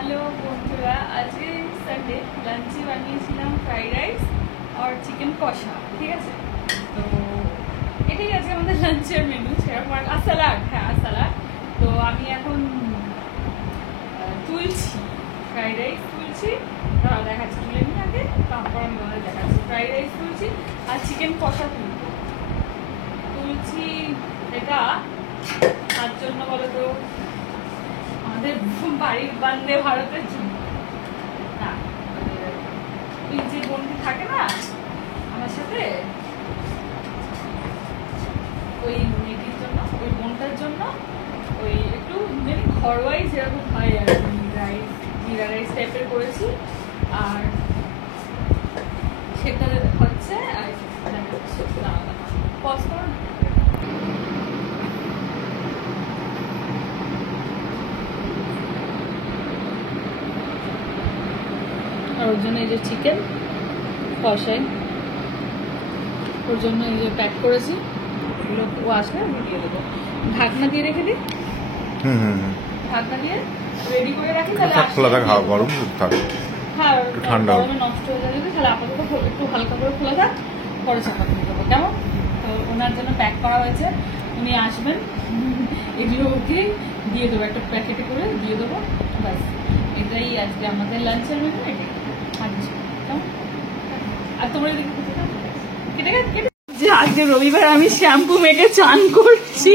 Hello বন্ধুরা, আজকে Sunday লাঞ্চে বানিয়েছিলাম ফ্রাইড রাইস আর চিকেন কষা। ঠিক আছে, তো এটাই আজকে আমাদের লাঞ্চের মেনু। সেরকম আর স্যালাড, হ্যাঁ স্যালাড। তো আমি এখন তুলছি ফ্রাইড রাইস, তুলছি, দেখাচ্ছি, তুলে নিই আগে, তারপর আমি দেখাচ্ছি। ফ্রাইড রাইস তুলছি আর চিকেন কষা তুলছি। এটা তার জন্য বলো তো, আমাদের বাড়ির বান্দে ভারতের জন্য না, ওই যে বোনটি থাকে না আমার সাথে, ওই মেয়েটির জন্য, ওই বোনটার জন্য, ওই একটু মানে ঘরোয়াই যেরকম হয় আর কি, রাইস, জিরা রাইস টাইপের করেছি। আর সেটা হচ্ছে পজ করো না। আর ওর জন্য এই যে চিকেন কষাই, ওর জন্য এই যে প্যাক করেছি, এগুলো ও আসলে আমি দিয়ে দেবো। ঢাকনা দিয়ে রেখে দিই, ঢাকনা দিয়ে রেডি করে রাখি, তাহলে গরম থাকে, হ্যাঁ ঠান্ডা গরমে নষ্ট হয়ে যাবে। তাহলে আপাতত একটু হালকা করে খোলা থাক, পরে চাপা দিয়ে দেবো, কেমন? তো ওনার জন্য প্যাক করা হয়েছে, উনি আসবেন, এগুলো ওকে দিয়ে দেবো, একটা প্যাকেটে করে দিয়ে দেবো, ব্যাস। এটাই আজকে আমাদের লাঞ্চের মেনু, এটাই। আর তোমরা যে আজকে রবিবার আমি শ্যাম্পু মেখে চান করছি।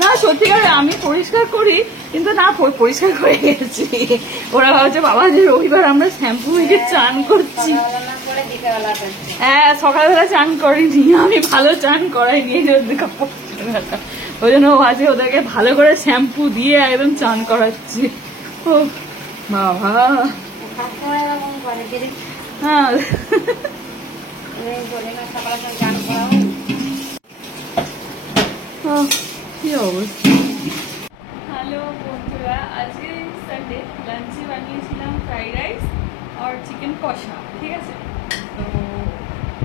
না সত্যিকার আমি পরিষ্কার করি, কিন্তু না পরিষ্কার করে গেছি। ওরা ভাবছে বাবা যে রবিবার আমরা শ্যাম্পু মেখে চান করছি। হ্যাঁ সকালবেলা চান করিনি, আমি ভালো চান করাইনি, ওই জন্য আজকে ওদেরকে ভালো করে শ্যাম্পু দিয়ে একদম চান করাচ্ছি। ও বাবা, হ্যাঁ কি অবস্থা। হ্যালো বন্ধুরা, আজকে সানডে লাঞ্চে বানিয়েছিলাম ফ্রাইড রাইস আর চিকেন কষা। ঠিক আছে, তো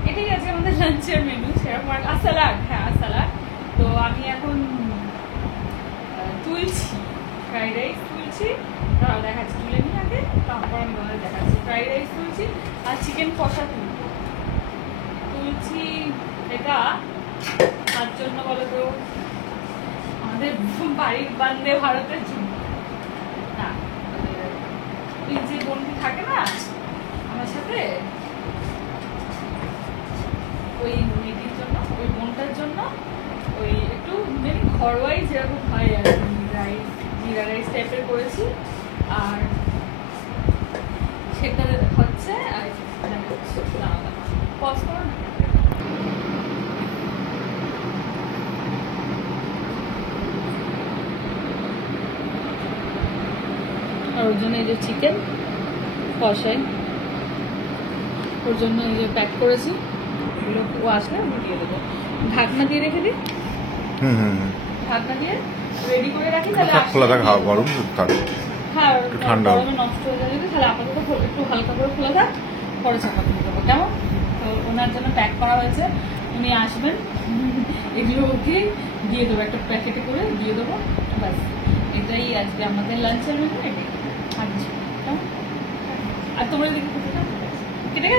এটাই আজকে আমাদের লাঞ্চের মেনু। সেরকম আর স্যালাড, হ্যাঁ স্যালাড। তো আমি এখন তুলছি ফ্রাইড রাইস, তুলছি, দেখাচ্ছি, তুলে নিই আগে, তারপর আমি দেখাচ্ছি। ফ্রাইড রাইস তুলছি আর চিকেন কষা তুলছি। এটা তার জন্য বলো তো, আমাদের বাড়ির বান্দে ভারতের জন্য না, ওই যে বোনটি থাকে না আমার সাথে, ওই মেয়েটির জন্য, ওই বোনটার জন্য, ওই একটু মানে ঘরোয়াই যেরকম হয় আর কি, রাইস, জিরা রাইস টাইপের করেছি। আর সেটা হচ্ছে পজ করো না। আর ওর জন্য এই যে চিকেন কষাই, ওর জন্য এই যে প্যাক করেছি, এগুলো ও আসলে আমি দিয়ে দেবো। ঢাকনা দিয়ে রেখে দিই, ঢাকনা দিয়ে রেডি করে রাখি, তাহলে গরম থাকে, হ্যাঁ ঠান্ডা গরমে নষ্ট হয়ে যাবে। তাহলে আপাতত একটু হালকা করে খোলা থাক, পরে চাপা দিয়ে দেবো, কেমন? তো ওনার জন্য প্যাক করা হয়েছে, উনি আসবেন, এগুলো ওকে দিয়ে দেবো, একটা প্যাকেটে করে দিয়ে দেবো, ব্যাস। এটাই আজকে আমাদের লাঞ্চের মেনু, এটাই। আর তোমরা কেটে